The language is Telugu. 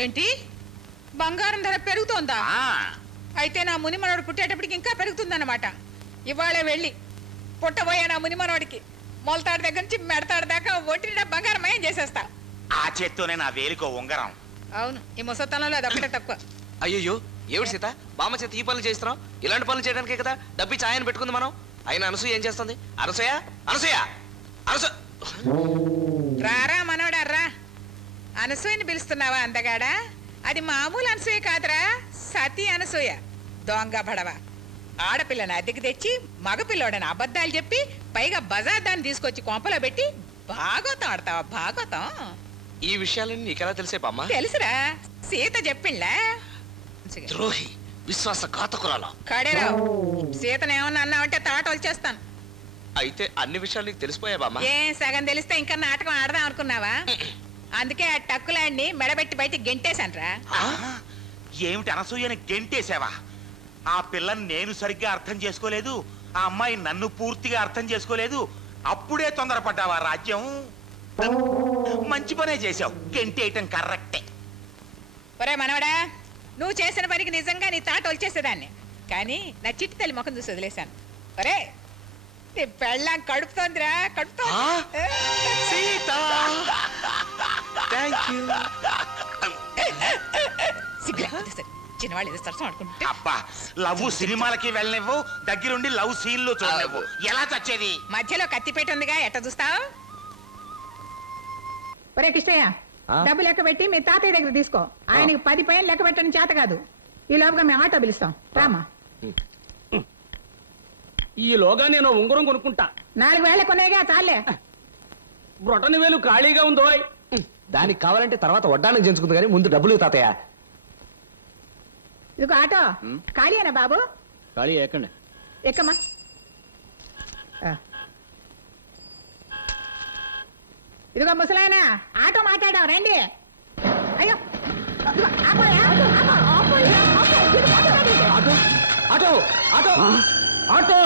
ఏంటి బంగారం ధర పెరుగుతోందా? అయితే నా మునిమనోడు పుట్టేటప్పటికి ఇంకా పెరుగుతుందన్నమాట. ఇవాళే వెళ్ళి పుట్టబోయే నా మునిమనోడికి మొలతాడు దగ్గర నుంచి మెడతాడు దాకా ఒంటినిండా బంగారం ఏం చేసేస్తా. ఆ చేత్తోనే నా వేలికో ఉంగరం. అవును, ఈ ముసతనంలో అది ఒకటే తక్కువ. అయ్యో ఏమిటి సీత, బామ్మ చేత ఈ పనులు చేస్తున్నాం? ఇలాంటి పనులు చేయడానికే కదా డబ్బి ఛాయని పెట్టుకుంది మనం. అయినా అనసూయ ఏం చేస్తుంది? అనసూయ అనసూయ అనసూయ రారా మనోడా రా. అనసూయని పిలుస్తున్నావా అందగాడా? అది మామూలు అనసూయ కాదురా, సతీ అనసూయ. దొంగ బడవ ఆడపిల్లని అద్దెకి తెచ్చి మగపిల్లోడని అబద్ధాలు చెప్పి పైగా బజార్ దాన్ని తీసుకొచ్చి కొంపలో పెట్టి భాగవతం ఆడతావా? భాగవతం. ఈ విషయాలన్నీ నీకెలా తెలిసే బామ్మ? తెలుసురా, సీత చెప్పిండ్లా. ద్రోహి, విశ్వాసఘాతకురాలు. కడేరావు, సీతను ఏమన్నా అన్నావంటే తాట వచ్చేస్తాను. అయితే అన్ని విషయాలు నీకు తెలిసిపోయా బామ్మ? ఏ సగం తెలిస్తే ఇంకా నాటకం ఆడదాం అనుకున్నావా? అందుకే ఆ టక్కులాడిని మెడబెట్టి బయటికి గెంటేశాన్రా. ఏమిటి అనసూయని గెంటేసావా? ఆ పిల్లని నేను సరిగ్గా అర్థం చేసుకోలేదు, ఆ అమ్మాయి నన్ను పూర్తిగా అర్థం చేసుకోలేదు. అప్పుడే తొందరపడ్డావా రాజ్యం? మంచి పనే చేసావు, గెంటేయటం కరెక్టే. ఒరే మనవడా, నువ్వు చేసిన పనికి నిజంగా నీ తాట వచ్చేసేదాన్ని, కానీ నా చిట్టి తల్లి ముఖం చూసి వదిలేశాను. ఒరే నీ పెళ్ళాం కడుపుతోందిరా, కడుపుతోంది. చిన్నవాళ్ళు ఏదో సరసం ఆడుకుంటే అబ్బా, లవ్ సినిమాలకి వెళ్ళనివ్వు, దగ్గరుండి లవ్ సీన్లు చూడనివ్వు. ఎలా చచ్చేది? మధ్యలో కత్తిపేట ఉందిగా, ఎట్ట చూస్తావు? ఒరే కృష్ణయ్య, డబ్బు లెక్క పెట్టి మీ తాతయ్య దగ్గర తీసుకో. ఆయనకి 10 పైన లెక్క పెట్టని చేత కాదు. ఈ లోపుగా మేము ఆటో పిలుస్తాం. రామా. ఈలోగా నేను ఉంగరం కొనుక్కుంటా. 4 వేల కొనేగా చాలే. బ్రొటని వేలు ఖాళీగా ఉందో. దానికి కావాలంటే తర్వాత వడ్డానం చేయించుకుంది కానీ ముందు డబ్బులు తాతయ్య. ఇదిగో ఆటో ఖాళీయేనా బాబు? ఖాళీ ఎక్కండి. ఎక్కమ్మా. ఇదిగో ముసలాయన, ఆటో మాట్లాడాం రండి. అయ్యో ఆటో ఆటో ఆటో ఆటో